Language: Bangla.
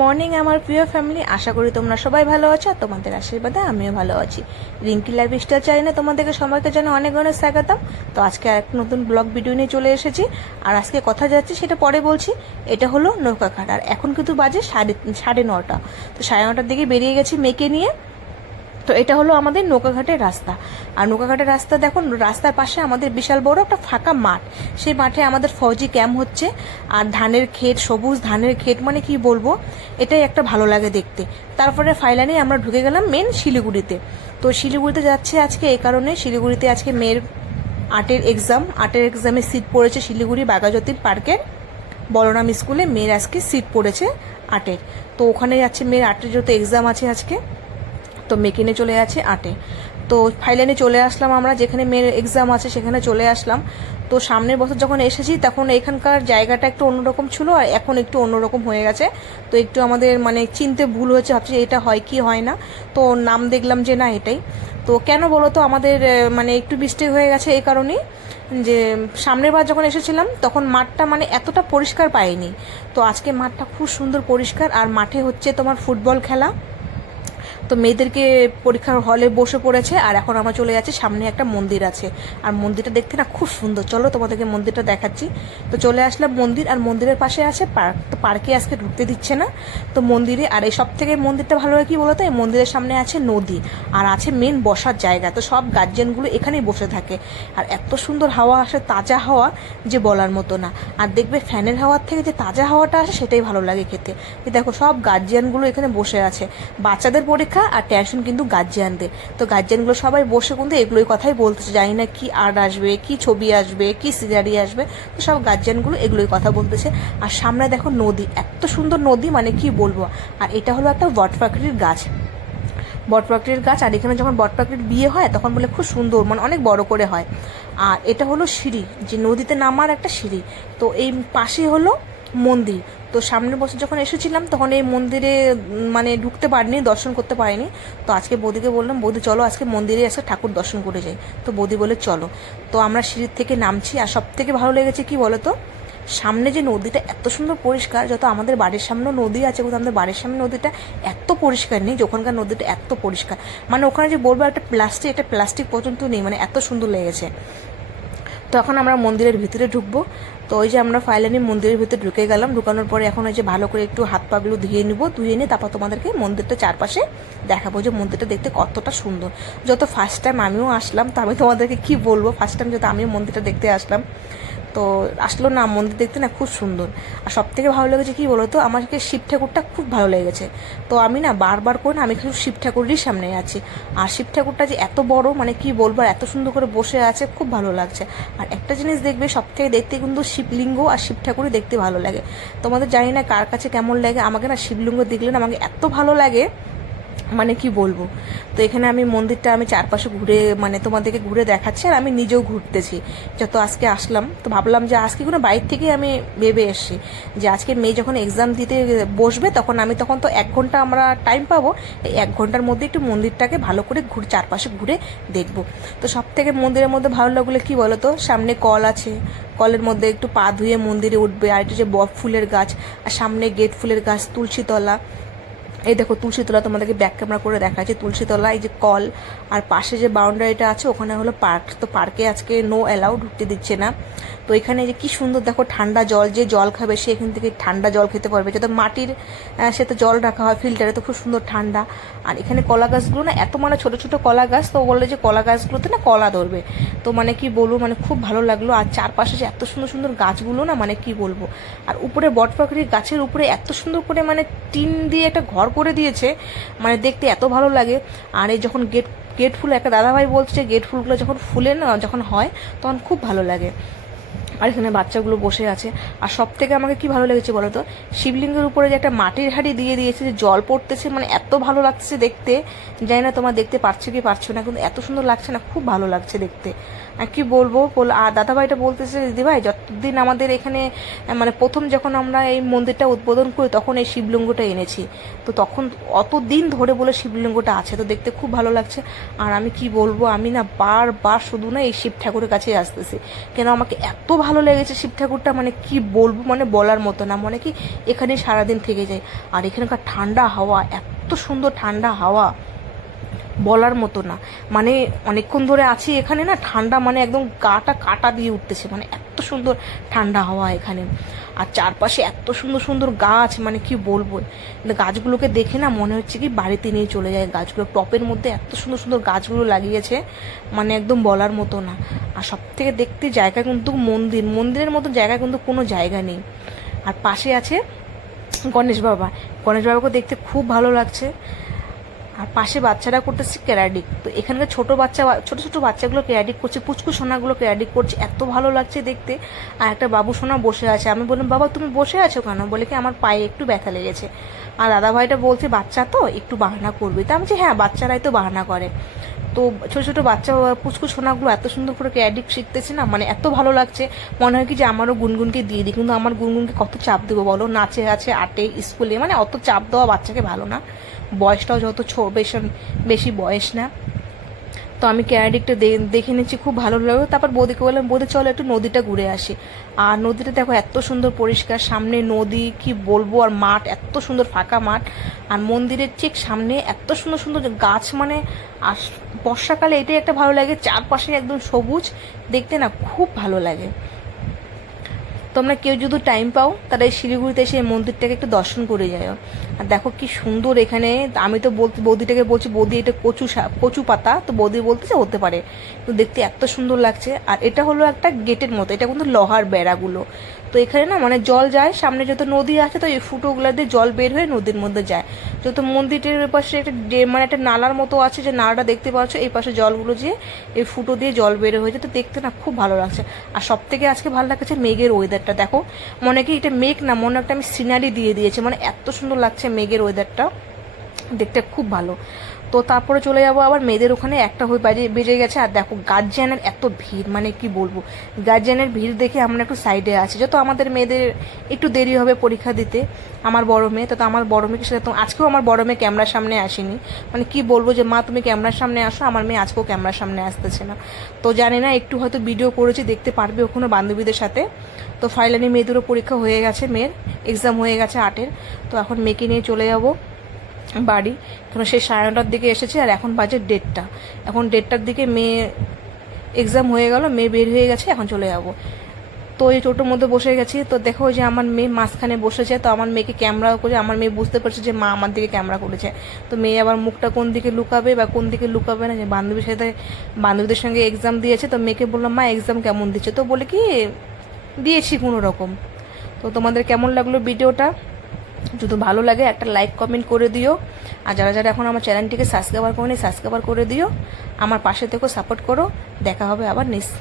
মর্নিং আমার প্রিয় ফ্যামিলি আশা করি তোমরা সবাই ভালো আছো, আর তোমাদের আশীর্বাদে আমিও ভালো আছি। রিঙ্কি লাইফ স্টাইল চ্যানেলে তোমাদেরকে সবাইকে যেন অনেক অনেক স্বাগতম। তো আজকে এক নতুন ব্লগ ভিডিও নিয়ে চলে এসেছি। আর আজকে কথা যাচ্ছে, সেটা পরে বলছি। এটা হলো নৌকাঘাট। আর এখন কিন্তু বাজে সাড়ে সাড়ে নটা। তো সাড়ে নটার দিকে বেরিয়ে গেছি মেয়েকে নিয়ে। তো এটা হলো আমাদের নৌকাঘাটের রাস্তা। আর নৌকাঘাটের রাস্তা দেখো, রাস্তার পাশে আমাদের বিশাল বড় একটা ফাঁকা মাঠ। সেই মাঠে আমাদের ফৌজি ক্যাম্প হচ্ছে। আর ধানের ক্ষেত, সবুজ ধানের ক্ষেত মানে কি বলব? এটাই একটা ভালো লাগে দেখতে। তারপরে ফাইলানে আমরা ঢুকে গেলাম মেন শিলিগুড়িতে। তো শিলিগুড়িতে যাচ্ছে আজকে এই কারণে। শিলিগুড়িতে আজকে মেয়ের আর্টের এক্সাম আর্টের এক্সামে সিট পড়েছে শিলিগুড়ি বাগাজ্যোতির পার্কের। বলরাম স্কুলে মেয়ের আজকে সিট পড়েছে আর্টের। তো ওখানে যাচ্ছে মেয়ের আর্টের যত এক্সাম আছে আজকে। তো মেকিনে চলে আছে আটে। তো ফাইলাইনে চলে আসলাম আমরা, যেখানে মেয়ের এক্সাম আছে সেখানে চলে আসলাম। তো সামনের বছর যখন এসেছি তখন এখানকার জায়গাটা একটু অন্যরকম ছিল আর এখন একটু অন্যরকম হয়ে গেছে। তো একটু আমাদের মানে চিনতে ভুল হয়েছে ভাবছি এটা হয় কি হয় না। তো নাম দেখলাম যে না এটাই। তো কেন বলো তো আমাদের মানে একটু বৃষ্টি হয়ে গেছে এই কারণেই যে সামনের বার যখন এসেছিলাম তখন মাঠটা মানে এতটা পরিষ্কার পাইনি। তো আজকে মাঠটা খুব সুন্দর পরিষ্কার আর মাঠে হচ্ছে তোমার ফুটবল খেলা। তো মেয়েদেরকে পরীক্ষার হলে বসে পড়েছে, আর এখন আমরা চলে যাচ্ছি, সামনে একটা মন্দির আছে। আর মন্দিরটা দেখতে না খুব সুন্দর। চলো তোমাদেরকে মন্দিরটা দেখাচ্ছি। তো চলে আসলাম মন্দির, আর মন্দিরের পাশে আছে পার্ক। তো পার্কে আজকে ঢুকতে দিচ্ছে না। তো মন্দিরে, আর এই সব থেকে মন্দিরটা ভালো হয় কি বলতো? এই মন্দিরের সামনে আছে নদী, আর আছে মেন বসার জায়গা। তো সব গার্জেনগুলো এখানেই বসে থাকে। আর এত সুন্দর হাওয়া আসে, তাজা হাওয়া যে বলার মতো না। আর দেখবে ফ্যানের হাওয়ার থেকে যে তাজা হাওয়াটা আসে, সেটাই ভালো লাগে খেতে। দেখো সব গার্জিয়ানগুলো এখানে বসে আছে। বাচ্চাদের পরীক্ষা আর টেনশন কিন্তু গার্জিয়ানদের তো গার্জিয়ানগুলো সবাই বসে কিন্তু এগুলোই কথাই বলতেছে। জানি না কি আর্ট আসবে, কি ছবি আসবে, কি সিনারি আসবে। তো সব গার্জিয়ানগুলো এগুলোই কথা বলতেছে। আর সামনে দেখো নদী, এত সুন্দর নদী মানে কি বলব? আর এটা হলো একটা বটপাখির গাছ। বটপাখির গাছ, আর এখানে যখন বটপাখির বিয়ে হয়, তখন বলে খুব সুন্দর মানে অনেক বড় করে হয়। আর এটা হলো সিঁড়ি, যে নদীতে নামার একটা সিঁড়ি। তো এই পাশে হলো মন্দির। তো সামনের বছর যখন এসেছিলাম, তখন এই মন্দিরে মানে ঢুকতে পারিনি, দর্শন করতে পারিনি। তো আজকে বৌদিকে বললাম, বৌদি, চলো আজকে মন্দিরে এসে ঠাকুর দর্শন করে যাই। তো বৌদি বলে, চলো। তো আমরা সিঁড়ির থেকে নামছি, আর সব থেকে ভালো লেগেছে কি বলো তো সামনে যে নদীটা এত সুন্দর পরিষ্কার, যত আমাদের বাড়ির সামনেও নদী আছে, কিন্তু আমাদের বাড়ির সামনে নদীটা এত পরিষ্কার নেই, যে ওখানকার নদীটা এত পরিষ্কার। মানে ওখানে যে বলব, একটা প্লাস্টিক একটা প্লাস্টিক পর্যন্ত নেই মানে এত সুন্দর লেগেছে। তো এখন আমরা মন্দিরের ভিতরে ঢুকবো। তো ওই যে আমরা ফাইলানি মন্দিরের ভিতরে ঢুকে গেলাম। ঢুকানোর পরে এখন ওই যে ভালো করে একটু হাত পাগুলো ধুয়ে নিব, ধুয়ে নিয়ে তারপর তোমাদেরকে মন্দিরটা চারপাশে দেখাবো যে মন্দিরটা দেখতে কতটা সুন্দর। যত ফার্স্ট টাইম আমিও আসলাম, তো আমি তোমাদেরকে কি বলব? ফার্স্ট টাইম যত আমিও মন্দিরটা দেখতে আসলাম। তো আসলো না, মন্দির দেখতে না খুব সুন্দর। আর সব থেকে ভালো লেগেছে কি বলতো আমাকে শিব ঠাকুরটা খুব ভালো লেগেছে। তো আমি না বারবার করে না, আমি শুধু শিব ঠাকুরেরই সামনে আছি। আর শিব ঠাকুরটা যে এত বড় মানে কি বলব, আর এত সুন্দর করে বসে আছে, খুব ভালো লাগছে। আর একটা জিনিস দেখবে সব থেকে দেখতে কিন্তু শিবলিঙ্গ আর শিব ঠাকুরই দেখতে ভালো লাগে। তোমাদের জানি না কার কাছে কেমন লাগে, আমাকে না শিবলিঙ্গ দেখলে না আমাকে এত ভালো লাগে। মানে কি বলব? তো এখানে আমি মন্দিরটা আমি চারপাশে ঘুরে মানে তোমাদেরকে ঘুরে দেখাচ্ছি আর আমি নিজেও ঘুরতেছি। যত আজকে আসলাম, তো ভাবলাম যে আজকে কোনো বাইরে থেকেই আমি ভেবে এসছি যে আজকে মেয়ে যখন এক্সাম দিতে বসবে, তখন আমি তখন তো এক ঘণ্টা আমরা টাইম পাবো। এই এক ঘণ্টার মধ্যে একটু মন্দিরটাকে ভালো করে ঘুরে, চারপাশে ঘুরে দেখব। তো সব থেকে মন্দিরের মধ্যে ভালো লাগলে কি বলো তো সামনে কল আছে। কলের মধ্যে একটু পা ধুয়ে মন্দিরে উঠবে, আর এটা যে বট ফুলের গাছ, আর সামনে গেট ফুলের গাছ তুলসীতলা এই দেখো তুলসীতলা তোমাদেরকে ব্যাক ক্যামেরা করে দেখাচ্ছি। তুলসীতলা, এই যে কল, আর পাশে যে বাউন্ডারিটা আছে, ওখানে হলো পার্ক তো পার্কে আজকে নো অ্যালাউ ঢুকতে দিচ্ছে না। তো এখানে যে কি সুন্দর দেখো ঠান্ডা জল যে জল খাবে সে এখান থেকে ঠান্ডা জল খেতে পারবে। যাতে মাটির আহ, সে তো জল রাখা হয় ফিল্টারে তো খুব সুন্দর ঠান্ডা। আর এখানে কলা গাছগুলো না এত মানে ছোট ছোট কলা গাছ তো বলল যে কলা গাছগুলোতে না কলা ধরবে। তো মানে কি বলব মানে খুব ভালো লাগল। আর চারপাশে যে এত সুন্দর সুন্দর গাছগুলো না মানে কি বলব। আর উপরে বটপাখির গাছের উপরে এত সুন্দর করে মানে টিন দিয়ে একটা ঘর করে দিয়েছে মানে দেখতে এত ভালো লাগে। আর এই যখন গেট গেট ফুল একটা দাদাভাই বলছে গেট ফুলগুলো যখন ফুলে না যখন হয় তখন খুব ভালো লাগে। আর এখানে বাচ্চাগুলো বসে আছে। আর সব থেকে আমাকে কি ভালো লেগেছে বলো তো শিবলিঙ্গের উপরে যে একটা মাটির হাঁড়ি দিয়ে দিয়েছে, যে জল পড়তেছে মানে এত ভালো লাগছে দেখতে। জানি না তোমার দেখতে পারছ কি পারছ না, কিন্তু এত সুন্দর লাগছে না, খুব ভালো লাগছে দেখতে। আর কি বলব? বল- আর দাদাভাইটা বলতেছে, দিদিভাই, যতদিন আমাদের এখানে মানে প্রথম যখন আমরা এই মন্দিরটা উদ্বোধন করি, তখন এই শিবলিঙ্গটা এনেছি। তো তখন অত দিন ধরে বলে শিবলিঙ্গটা আছে, তো দেখতে খুব ভালো লাগছে। আর আমি কি বলব? আমি না বারবার শুধু না এই শিব ঠাকুরের কাছে আসতেছি। কেন আমাকে এত ভালো ভালো লেগেছে শিব ঠাকুরটা মানে কি বলব মানে বলার মতো না মানে কি এখানে সারাদিন থেকে যায়। আর এখানকার ঠান্ডা হাওয়া, এত সুন্দর ঠান্ডা হাওয়া, বলার মতো না। মানে অনেকক্ষণ ধরে আছি এখানে না, ঠান্ডা মানে একদম গাটা কাটা দিয়ে উঠতেছে মানে এত সুন্দর ঠান্ডা হাওয়া এখানে। আর চারপাশে এত সুন্দর সুন্দর গাছ মানে কি বলব? গাছগুলোকে দেখে না মনে হচ্ছে কি বাড়িতে নিয়ে চলে যায় গাছগুলো। টপের মধ্যে এত সুন্দর সুন্দর গাছগুলো লাগিয়েছে মানে একদম বলার মতো না। আর সব থেকে দেখতে জায়গা কিন্তু মন্দির। মন্দিরের মতো জায়গা কিন্তু কোনো জায়গা নেই। আর পাশে আছে গণেশ বাবা। গণেশ বাবাকে দেখতে খুব ভালো লাগছে। আর পাশে বাচ্চারা করতেছে ক্যারাডিক তো এখানকার ছোট বাচ্চা, ছোট ছোট বাচ্চাগুলো ক্যারাডিক করছে, পুচকু সোনাগুলো ক্যারাডিক করছে, এত ভালো লাগছে দেখতে। আর একটা বাবু সোনা বসে আছে। আমি বললাম, বাবা, তুমি বসে আছো কেন? বলে কি, আমার পায়ে একটু ব্যথা লেগেছে। আর দাদা ভাইটা বলছে, বাচ্চা তো একটু বাহানা করবে। তা আমি হ্যাঁ বাচ্চারাই তো বাহানা করে। তো ছোটো ছোটো বাচ্চা, পুচকু সোনাগুলো এত সুন্দর করে ক্যাডিক শিখতেছে না মানে এত ভালো লাগছে। মনে হয় কি যে আমারও গুনগুনকে দিয়ে দিই, কিন্তু আমার গুনগুনকে কত চাপ দেবো বলো? নাচে আছে, আটে, স্কুলে মানে অত চাপ দেওয়া বাচ্চাকে ভালো না। বয়সটাও যত ছো, বেশি বেশি বয়স না। তো আমি ক্যারাডিকটা দেখে নিচ্ছি, খুব ভালো লাগল। তারপর বৌদিকে বললাম, বৌদি, চলো একটু নদীটা ঘুরে আসি। আর নদীটা দেখো এত সুন্দর পরিষ্কার, সামনে নদী, কি বলব, আর মাঠ, এত সুন্দর ফাঁকা মাঠ। আর মন্দিরের ঠিক সামনে এত সুন্দর সুন্দর গাছ মানে আর বর্ষাকালে এটাই একটা ভালো লাগে, চারপাশে একদম সবুজ, দেখতে না খুব ভালো লাগে। তোমরা কেউ যদি টাইম পাও, তাহলে শিলিগুড়িতে এসে এই মন্দিরটাকে একটু দর্শন করে যাও আর দেখো কি সুন্দর এখানে, আমি তো বলতে, বৌদিটাকে বলছি, বৌদি এটা কচু কচু পাতা, তো বৌদি বলতেছে হতে পারে। তো দেখতে এত সুন্দর লাগছে। আর এটা হলো একটা গেটের মতো, এটা কিন্তু লোহার বেড়াগুলো। তো এখানে না মানে জল যায়, সামনে যত নদী আছে, তো এই ফুটোগুলো দিয়ে জল বের হয়ে নদীর মধ্যে যায়। যত মন্দিরের পাশে একটা মানে একটা নালার মতো আছে, যে নালাটা দেখতে পাচ্ছ, এই পাশে জলগুলো যে এই ফুটো দিয়ে জল বের হয়েছে তো দেখতে না খুব ভালো লাগছে। আর সব থেকে আজকে ভালো লাগছে মেঘের ওয়েদারটা দেখো। মনে কি এটা মেঘ না, মনে একটা আমি সিনারি দিয়ে দিয়েছি। মানে এত সুন্দর লাগছে মেঘের ওয়েদারটা দেখতে খুব ভালো। তো তারপরে চলে যাব আবার মেয়েদের ওখানে, একটা হয়ে বাজে বেজে গেছে। আর দেখো গার্জিয়ানের এত ভিড় মানে কি বলব? গার্জিয়ানের ভিড় দেখে আমরা একটু সাইডে আছি। যত আমাদের মেয়েদের একটু দেরি হবে পরীক্ষা দিতে, আমার বড় মেয়ে। তো আমার বড় মেয়েকে সাথে আজকেও আমার বড় মেয়ে ক্যামেরার সামনে আসেনি। মানে কি বলব যে, মা, তুমি ক্যামেরার সামনে আসো, আমার মেয়ে আজকেও ক্যামেরার সামনে আসতেছে না। তো জানি না, একটু হয়তো ভিডিও করেছি, দেখতে পারবে ওখানে বান্ধবীদের সাথে। তো ফাইনালি মেয়েদেরও পরীক্ষা হয়ে গেছে, মেয়ের এক্সাম হয়ে গেছে আটের। তো এখন মেয়েকে নিয়ে চলে যাব। বাড়ি। কারণ সে সাড়ে নটার দিকে এসেছে আর এখন বাজে ডেটটা এখন ডেটটার দিকে মেয়ে এক্সাম হয়ে গেল, মেয়ে বের হয়ে গেছে, এখন চলে যাব। তো এই টোটোর মধ্যে বসে গেছি। তো দেখো যে আমার মেয়ে মাঝখানে বসেছে, তো আমার মেয়েকে ক্যামেরা করে, আমার মেয়ে বুঝতে পারছে যে মা আমার দিকে ক্যামেরা করেছে। তো মেয়ে আবার মুখটা কোন দিকে লুকাবে বা কোন দিকে লুকাবে না, যে বান্ধবীর সাথে, বান্ধবীদের সঙ্গে এক্সাম দিয়েছে। তো মেয়েকে বললাম, মা এক্সাম কেমন দিচ্ছে? তো বলে কি, দিয়েছি কোনো রকম। তো তোমাদের কেমন লাগল ভিডিওটা যদি ভালো লাগে একটা লাইক কমেন্ট করে দিও। আর যারা যারা এখন আমার চ্যানেলটিকে সাবস্ক্রাইবার করেনি সাবস্ক্রাইবার করে দিও। আমার পাশে থেকেও সাপোর্ট করো। দেখা হবে আবার নেক্সট